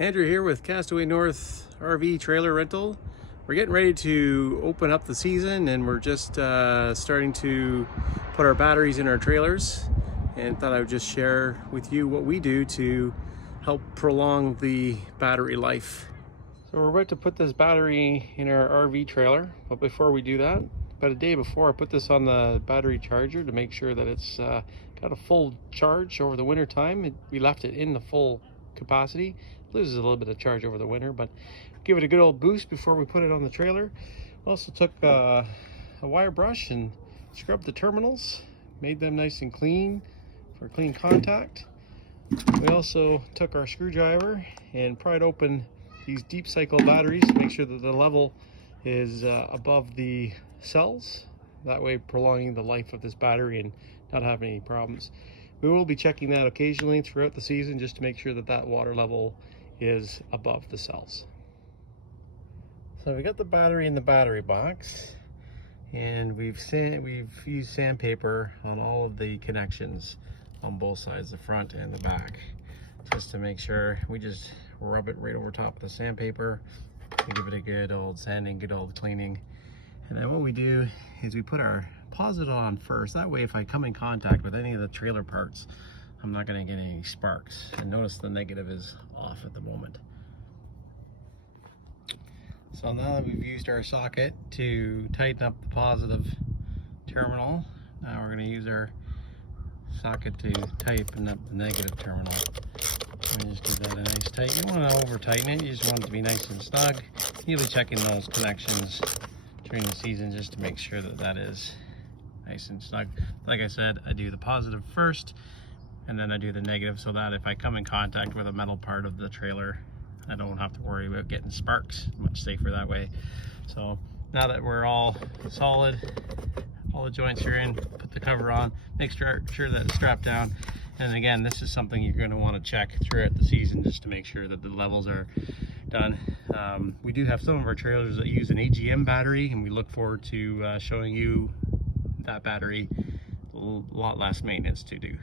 Andrew here with Castaway North RV Trailer Rental. We're getting ready to open up the season and we're just starting to put our batteries in our trailers, and thought I would just share with you what we do to help prolong the battery life. So we're about to put this battery in our RV trailer, but before we do that, about a day before, I put this on the battery charger to make sure that it's got a full charge over the winter time. We left it in the full capacity. Loses a little bit of charge over the winter, but give it a good old boost before we put it on the trailer. Also took a wire brush and scrubbed the terminals, made them nice and clean for clean contact. We also took our screwdriver and pried open these deep cycle batteries to make sure that the level is above the cells, that way prolonging the life of this battery and not having any problems. We will be checking that occasionally throughout the season just to make sure that that water level is above the cells. So we got the battery in the battery box, and we've used sandpaper on all of the connections on both sides, the front and the back, just to make sure. We just rub it right over top of the sandpaper and give it a good old sanding, good old cleaning. And then what we do is we put our positive on first. That way if I come in contact with any of the trailer parts, I'm not going to get any sparks. And notice the negative is off at the moment. So now that we've used our socket to tighten up the positive terminal, now we're going to use our socket to tighten up the negative terminal. And just give that a nice tight. You don't want to over tighten it, you just want it to be nice and snug. You'll be checking those connections during the season just to make sure that that is nice and snug. Like I said, I do the positive first and then I do the negative, so that if I come in contact with a metal part of the trailer, I don't have to worry about getting sparks. Much safer that way. So now that we're all solid, all the joints are in, put the cover on, make sure that it's strapped down. And again, this is something you're going to want to check throughout the season just to make sure that the levels are done. We do have some of our trailers that use an AGM battery, and we look forward to showing you that battery. A lot less maintenance to do.